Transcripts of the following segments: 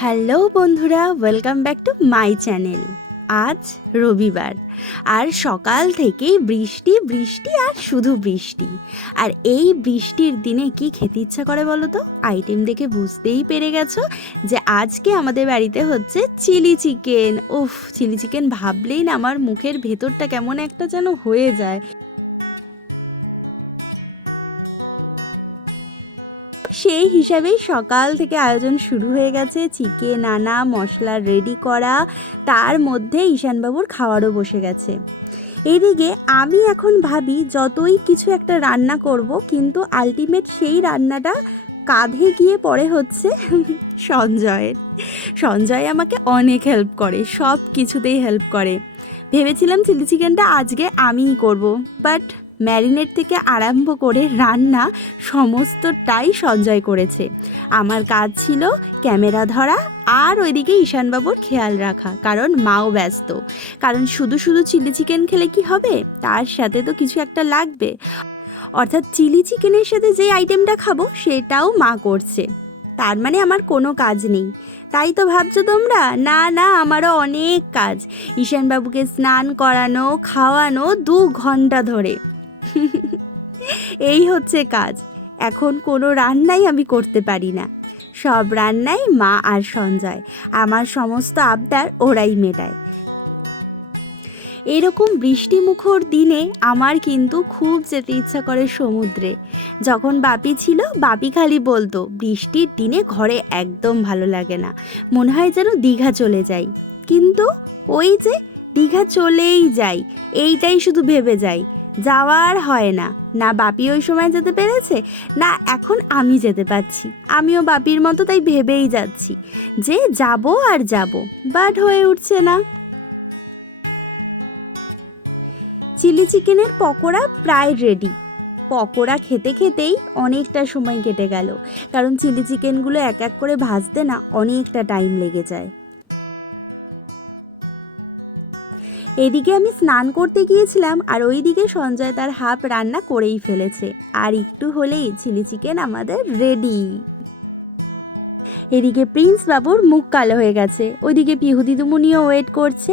Hello বন্ধুরা, welcome back to my channel. আজ রবিবার আর সকাল থেকেই বৃষ্টি বৃষ্টি আর শুধু বৃষ্টি। আর এই বৃষ্টির দিনে কি খেতে ইচ্ছা করে বলো তো? আইটেম দেখে বুঝতেই পেরে গেছো যে আজকে আমাদের বাড়িতে হচ্ছে চিলি চিকেন। উফ, চিলি চিকেন ভাবলেই না আমার মুখের ভেতরটা কেমন একটা যেন হয়ে যায়। সেই হিসাবেই সকাল থেকে আয়োজন শুরু হয়ে গেছে, চিকেন আনা, মশলা রেডি করা, তার মধ্যে ঈশানবাবুর খাওয়ারও বসে গেছে। এইদিকে আমি এখন ভাবি যতই কিছু একটা রান্না করব, কিন্তু আলটিমেট সেই রান্নাটা কাঁধে গিয়ে পড়ে হচ্ছে সঞ্জয়ের। সঞ্জয় আমাকে অনেক হেল্প করে, সব কিছুতেই হেল্প করে। ভেবেছিলাম চিলি চিকেনটা আজকে আমিই করব, বাট ম্যারিনেট থেকে আরম্ভ করে রান্না সমস্তটাই সঞ্জয় করেছে। আমার কাজ ছিল ক্যামেরা ধরা আর ওইদিকে ঈশানবাবুর খেয়াল রাখা, কারণ মাও ব্যস্ত। কারণ শুধু শুধু চিলি চিকেন খেলে কি হবে, তার সাথে তো কিছু একটা লাগবে। অর্থাৎ চিলি চিকেনের সাথে যে আইটেমটা খাবো সেটাও মা করছে, তার মানে আমার কোনো কাজ নেই। তাই তো ভাবছো তোমরা? না না, আমারও অনেক কাজ। ঈশানবাবুকে স্নান করানো, খাওয়ানো 2 ঘন্টা ধরে এই হচ্ছে কাজ। এখন কোনো রান্নাই আমি করতে পারি না, সব রান্নাই মা আর সঞ্জয়। আমার সমস্ত আবদার ওরাই মেটায়। এরকম বৃষ্টিমুখর দিনে আমার কিন্তু খুব যেতে ইচ্ছা করে সমুদ্রে। যখন বাপি ছিল, বাপি খালি বলতো বৃষ্টির দিনে ঘরে একদম ভালো লাগে না, মনে হয় যেন দীঘা চলে যাই। কিন্তু ওই যে দীঘা চলেই যাই, এইটাই শুধু ভেবে যাই, যাওয়ার হয় না। না বাপি ওই সময় যেতে পেরেছে, না এখন আমি যেতে পারছি। আমিও বাপির মতো তাই ভেবেই যাচ্ছি যে যাব আর যাব, বাট হয়ে উঠছে না। চিলি চিকেনের পকোড়া প্রায় রেডি। পকোড়া খেতে খেতেই অনেকটা সময় কেটে গেল, কারণ চিলি চিকেনগুলো এক এক করে ভাজতে না অনেকটা টাইম লেগে যায়। এদিকে আমি স্নান করতে গিয়েছিলাম আর ওইদিকে সঞ্জয় তার হাফ রান্না করেই ফেলেছে। আর একটু হলেই চিলি চিকেন আমাদের রেডি। এদিকে প্রিন্স বাবুর মুখ কালো হয়ে গেছে, ওইদিকে পিহু দিদিমণিও ওয়েট করছে,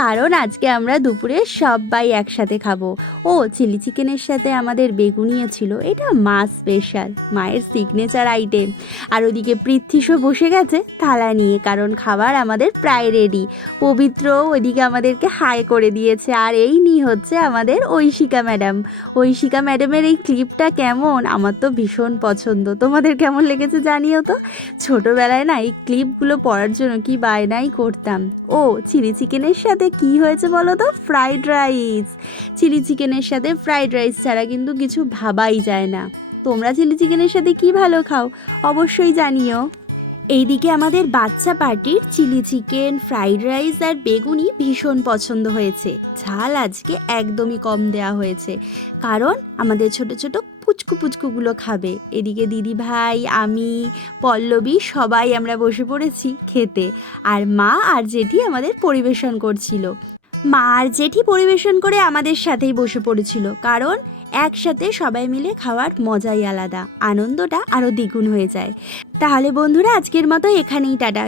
কারণ আজকে আমরা দুপুরে সবাই একসাথে খাবো। ও চিলি চিকেনের সাথে আমাদের বেগুনিও ছিল, এটা মা স্পেশাল, মায়ের সিগনেচার আইটেম। আর ওদিকে পৃথ্বীশও বসে গেছে থালা নিয়ে, কারণ খাবার আমাদের প্রায় রেডি। পবিত্র ওইদিকে আমাদেরকে হাই করে দিয়েছে। আর এই নিয়ে হচ্ছে আমাদের ঐশিকা ম্যাডাম। ঐশিকা ম্যাডামের এই ক্লিপটা কেমন, আমার তো ভীষণ পছন্দ। তোমাদের কেমন লেগেছে জানিও তো। ছোটোবেলায় না এই ক্লিপগুলো পড়ার জন্য কি বায়নাই করতাম। ও চিলি চিকেনের সাথে কি হয়েছে বলো তো? Fried rice. চিলি চিকেনের সাথে ফ্রাইড রাইস ছাড়া কিন্তু কিছু ভাবাই যায় না। তোমরা চিলি চিকেনের সাথে কি ভালো খাও অবশ্যই জানিও। এইদিকে আমাদের বাচ্চা পার্টির চিলি চিকেন, ফ্রাইড রাইস আর বেগুনি ভীষণ পছন্দ হয়েছে। ঝাল আজকে একদমই কম দেওয়া হয়েছে, কারণ আমাদের ছোট ছোট পুচকু পুচকুগুলো খাবে। এদিকে দিদি ভাই, আমি, পল্লবী সবাই আমরা বসে পড়েছি খেতে। আর মা আর জেঠি আমাদের পরিবেশন করছিল। মা আর জেঠি পরিবেশন করে আমাদের সাথেই বসে পড়েছিল, কারণ একসাথে সবাই মিলে খাওয়ার মজাই আলাদা, আনন্দটা আরও দ্বিগুণ হয়ে যায়। তাহলে বন্ধুরা আজকের মতো এখানেই টাটা।